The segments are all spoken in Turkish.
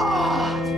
Cemre!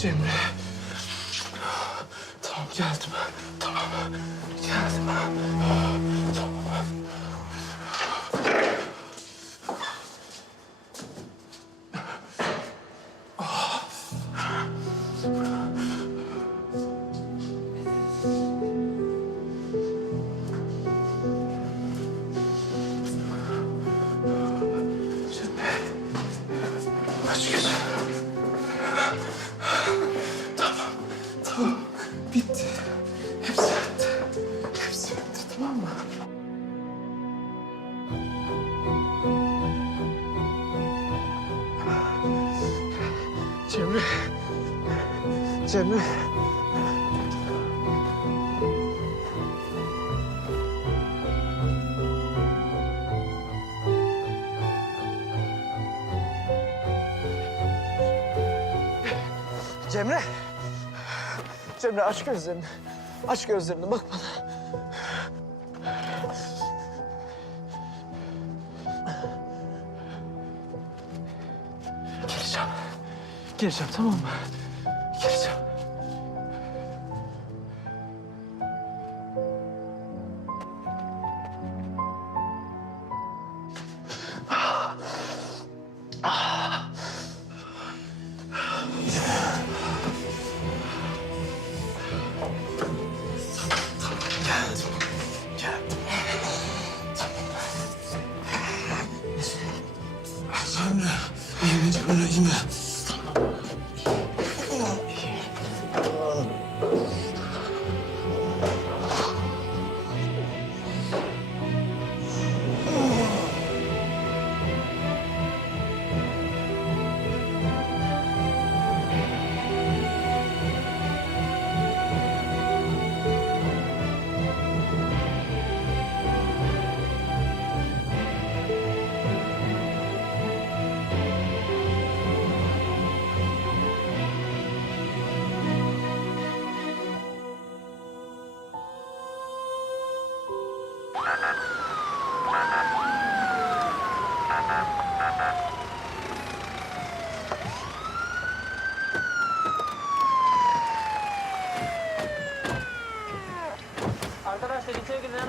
Cemre. Tamam geldim. Tamam. Geldim. Cemre. Cemre. Cemre. Cemre aç gözlerini. Aç gözlerini bak bana. Geleceğim tamam mı?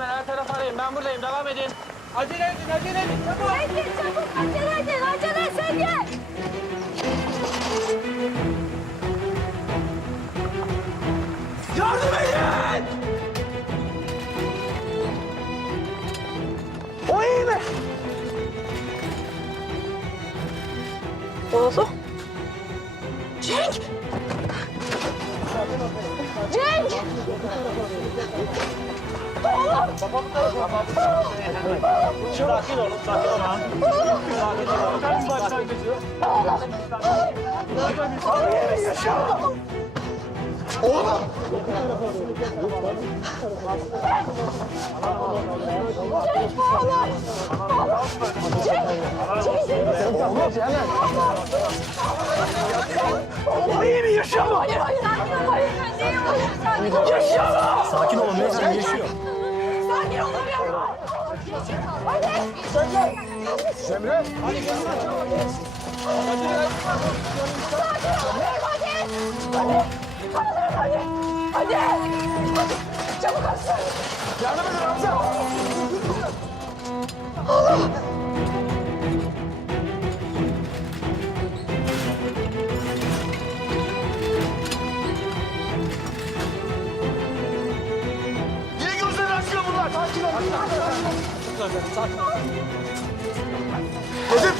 Buradayım, ben buradayım. Devam edin. Acele edin, acele edin. Çabuk. Sevgi çabuk acele edin acele Sevgi. Yardım edin! O iyi mi? Oğlum. Cenk. Cenk. Sakin olun, sakin olun. Sakin olun. Ben başlangıcı. Yaşa! Oğlum! Oğlum Cemil! O iyi mi yaşıyor mu? Hayır hayır sakin ol hayır hayır ol. Yaşıyor mu? Sakin olun, Mecnun yaşıyor. Olamıyorum. Hadi. Hadi. Çabuk hastane. Yardım edin Hamza! Yine Necip!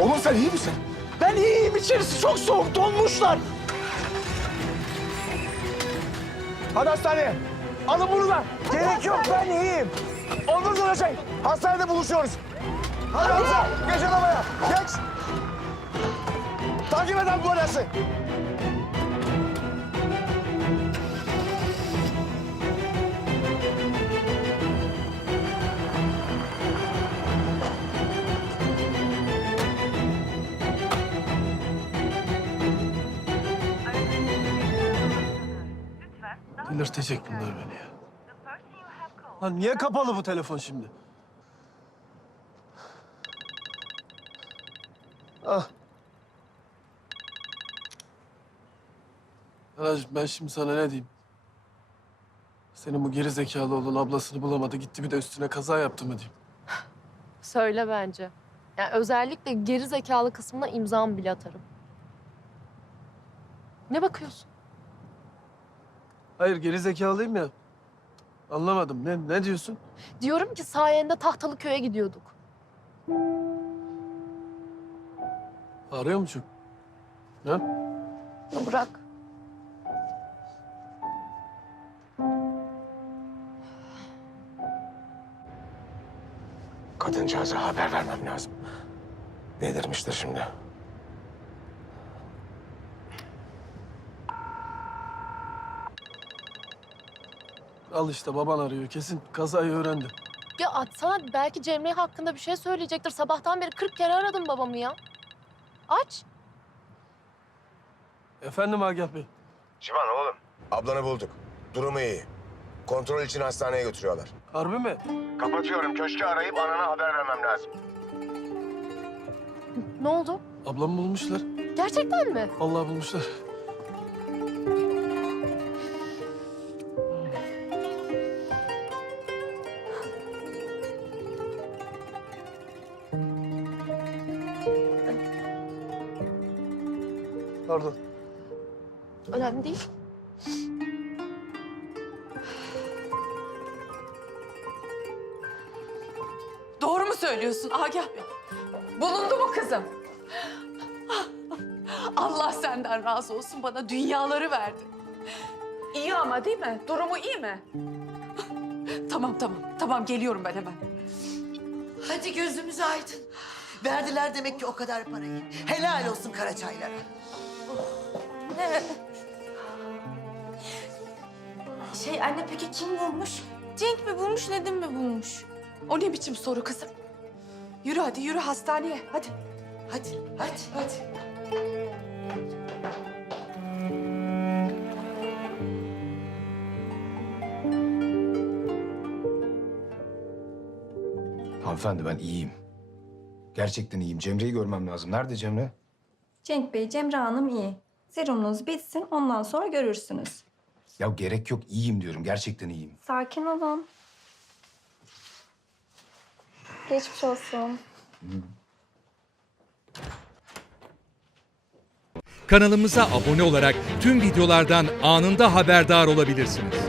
Oğlum sen iyi misin? Ben iyiyim. İçerisi çok soğuk. Donmuşlar. Hadi hastaneye. Alın bunu da. Gerek yok. Ben iyiyim. Onur duracak. Hastanede buluşuyoruz. Hadi Hamza. Geç arabaya. Geç. Takip et ambulansı. Delirtecek bunlar beni ya. Lan niye kapalı bu telefon şimdi? Ah. Anacığım ben şimdi sana ne diyeyim? Senin bu geri zekalı oğlun ablasını bulamadı. Gitti bir de üstüne kaza yaptı mı diyeyim. Söyle bence. Yani özellikle geri zekalı kısmına imzamı bile atarım. Ne bakıyorsun? Hayır geri zekalıyım ya. Anlamadım. Ne, ne diyorsun? Diyorum ki sayende tahtalı köye gidiyorduk. Ağrıyor mu çok? Ha? Ya bırak. Kadıncağıza haber vermem lazım. Ne delirmiştir şimdi? Al işte baban arıyor. Kesin kazayı öğrendi. Ya açsana belki Cemre hakkında bir şey söyleyecektir. Sabahtan beri 40 kere aradım babamı ya. Aç. Efendim Agah Bey. Civan oğlum. Ablanı bulduk. Durumu iyi. Kontrol için hastaneye götürüyorlar. Harbi mi? Kapatıyorum. Köşkü arayıp anana haber vermem lazım. Ne oldu? Ablamı bulmuşlar. Gerçekten mi? Allah bulmuşlar. Doğru söylüyorsun Agah Bey? Bulundu mu kızım? Allah senden razı olsun bana dünyaları verdi. İyi ama değil mi? Durumu iyi mi? tamam tamam tamam geliyorum ben hemen. Hadi gözümüz aydın. Verdiler demek ki o kadar parayı. Helal olsun Karaçaylara. Şey anne peki kim bulmuş? Cenk mi bulmuş Nedim mi bulmuş? O ne biçim soru kızım? Yürü hadi yürü hastaneye hadi. Hadi, hadi. Hadi. Hanımefendi ben iyiyim. Gerçekten iyiyim. Cemre'yi görmem lazım. Nerede Cemre? Cenk Bey, Cemre Hanım iyi. Serumunuz bitsin, ondan sonra görürsünüz. Ya gerek yok. iyiyim diyorum. Gerçekten iyiyim. Sakin olun. Geçmiş olsun. Kanalımıza abone olarak tüm videolardan anında haberdar olabilirsiniz.